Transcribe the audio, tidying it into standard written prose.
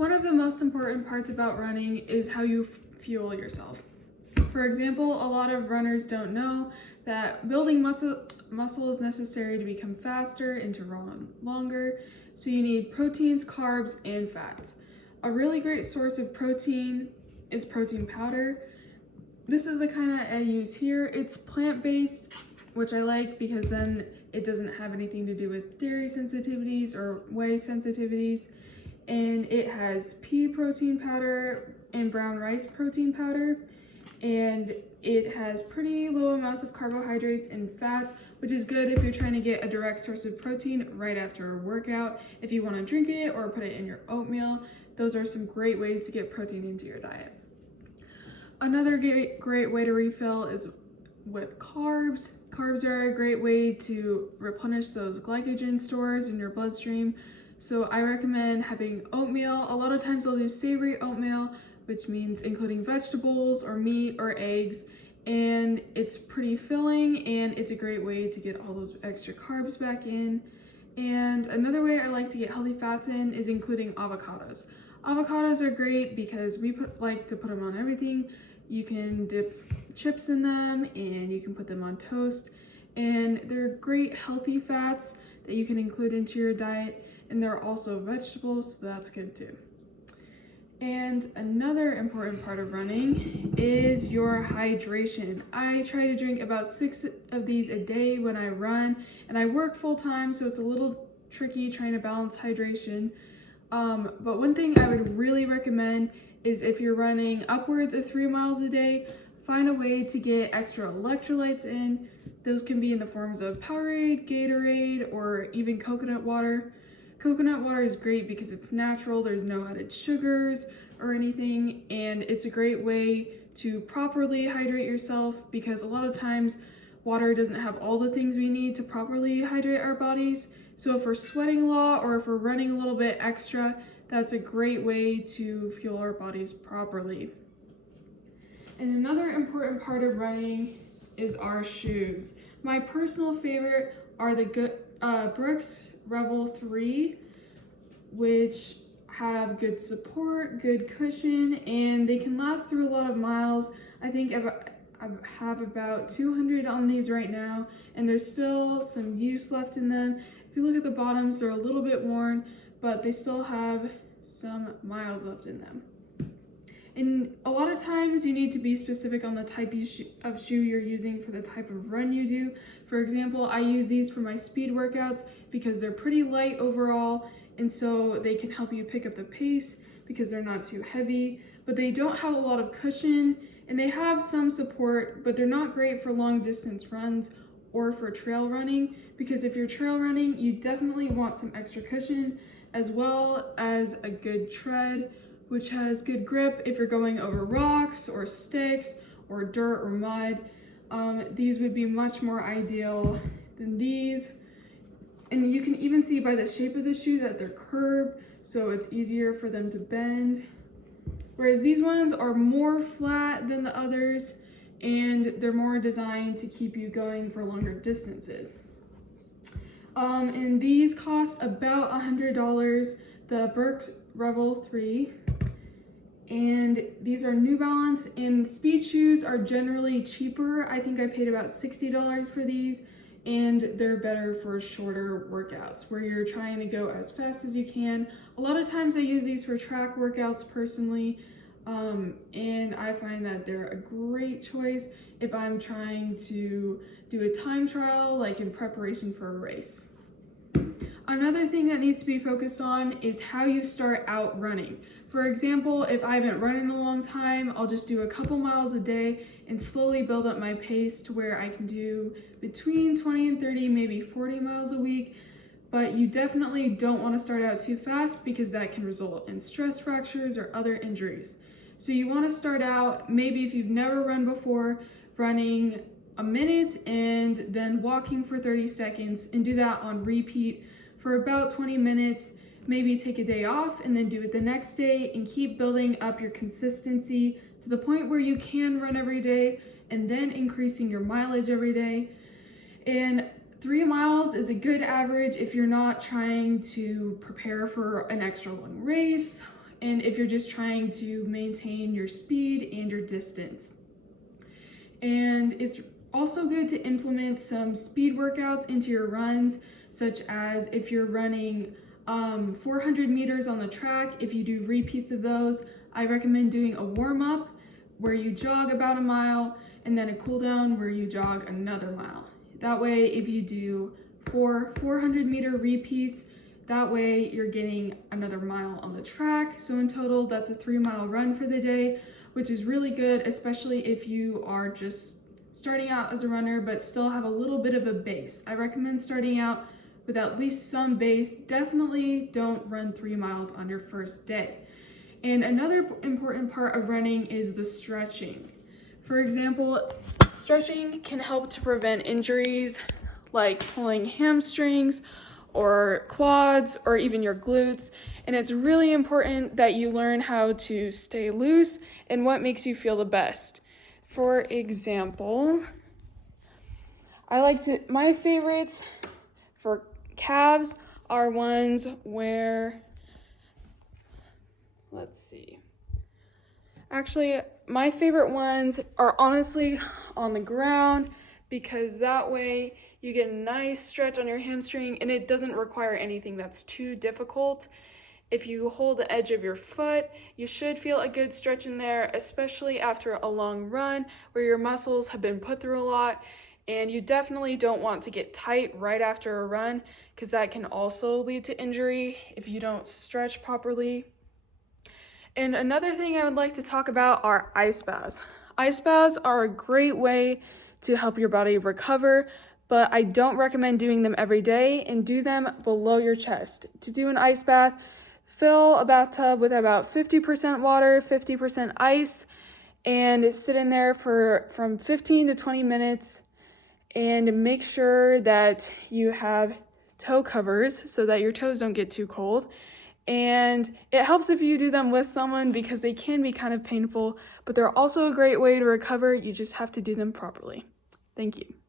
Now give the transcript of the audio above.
One of the most important parts about running is how you fuel yourself. For example, a lot of runners don't know that building muscle is necessary to become faster and to run longer, so you need proteins, carbs, and fats. A really great source of protein is protein powder. This is the kind that I use here. It's plant-based, which I like because then it doesn't have anything to do with dairy sensitivities or whey sensitivities. And it has pea protein powder and brown rice protein powder. And it has pretty low amounts of carbohydrates and fats, which is good if you're trying to get a direct source of protein right after a workout. If you want to drink it or put it in your oatmeal, those are some great ways to get protein into your diet. Another great way to refill is with carbs. Carbs are a great way to replenish those glycogen stores in your bloodstream. So I recommend having oatmeal. A lot of times I'll do savory oatmeal, which means including vegetables or meat or eggs. And it's pretty filling and it's a great way to get all those extra carbs back in. And another way I like to get healthy fats in is including avocados. Avocados are great because we like to put them on everything. You can dip chips in them and you can put them on toast. And they're great healthy fats that you can include into your diet. And they're also vegetables, so that's good too. And another important part of running is your hydration. I try to drink about 6 of these a day when I run, and I work full time, so it's a little tricky trying to balance hydration. But one thing I would really recommend is if you're running upwards of 3 miles a day, find a way to get extra electrolytes in. Those can be in the forms of Powerade, Gatorade, or even coconut water. Coconut water is great because it's natural, there's no added sugars or anything, and it's a great way to properly hydrate yourself because a lot of times water doesn't have all the things we need to properly hydrate our bodies. So if we're sweating a lot or if we're running a little bit extra, that's a great way to fuel our bodies properly. And another important part of running is our shoes. My personal favorite are the Brooks Revel 3, which have good support, good cushion, and they can last through a lot of miles. I think I have about 200 on these right now, and there's still some use left in them. If you look at the bottoms, they're a little bit worn, but they still have some miles left in them. And a lot of times you need to be specific on the type of shoe you're using for the type of run you do. For example, I use these for my speed workouts because they're pretty light overall, and so they can help you pick up the pace because they're not too heavy, but they don't have a lot of cushion, and they have some support, but they're not great for long distance runs or for trail running, because if you're trail running, you definitely want some extra cushion as well as a good tread, which has good grip if you're going over rocks or sticks or dirt or mud. These would be much more ideal than these. And you can even see by the shape of the shoe that they're curved, so it's easier for them to bend. Whereas these ones are more flat than the others, and they're more designed to keep you going for longer distances. And these cost about $100, the Brooks Revel 3. And these are New Balance, and speed shoes are generally cheaper. I think I paid about $60 for these, and they're better for shorter workouts where you're trying to go as fast as you can. A lot of times I use these for track workouts personally, and I find that they're a great choice if I'm trying to do a time trial, like in preparation for a race. Another thing that needs to be focused on is how you start out running. For example, if I haven't run in a long time, I'll just do a couple miles a day and slowly build up my pace to where I can do between 20 and 30, maybe 40 miles a week. But you definitely don't want to start out too fast because that can result in stress fractures or other injuries. So you want to start out, maybe if you've never run before, running a minute and then walking for 30 seconds, and do that on repeat for about 20 minutes. Maybe take a day off and then do it the next day, and keep building up your consistency to the point where you can run every day, and then increasing your mileage every day. And 3 miles is a good average if you're not trying to prepare for an extra long race and if you're just trying to maintain your speed and your distance. And it's also good to implement some speed workouts into your runs, such as if you're running 400 meters on the track, if you do repeats of those, I recommend doing a warm-up where you jog about a mile and then a cool down where you jog another mile. That way, if you do 400 meter repeats, that way you're getting another mile on the track. So in total, that's a 3-mile run for the day, which is really good, especially if you are just starting out as a runner but still have a little bit of a base. I recommend starting out with at least some base. Definitely don't run 3 miles on your first day. And another important part of running is the stretching. For example, stretching can help to prevent injuries like pulling hamstrings or quads or even your glutes. And it's really important that you learn how to stay loose and what makes you feel the best. For example, my favorites for calves are ones where, actually, my favorite ones are honestly on the ground, because that way you get a nice stretch on your hamstring and it doesn't require anything that's too difficult. If you hold the edge of your foot, you should feel a good stretch in there, especially after a long run where your muscles have been put through a lot. And you definitely don't want to get tight right after a run, because that can also lead to injury if you don't stretch properly. And another thing I would like to talk about are ice baths. Ice baths are a great way to help your body recover, but I don't recommend doing them every day, and do them below your chest. To do an ice bath, fill a bathtub with about 50% water, 50% ice, and sit in there for from 15 to 20 minutes. And make sure that you have toe covers so that your toes don't get too cold. And it helps if you do them with someone, because they can be kind of painful, but they're also a great way to recover. You just have to do them properly. Thank you.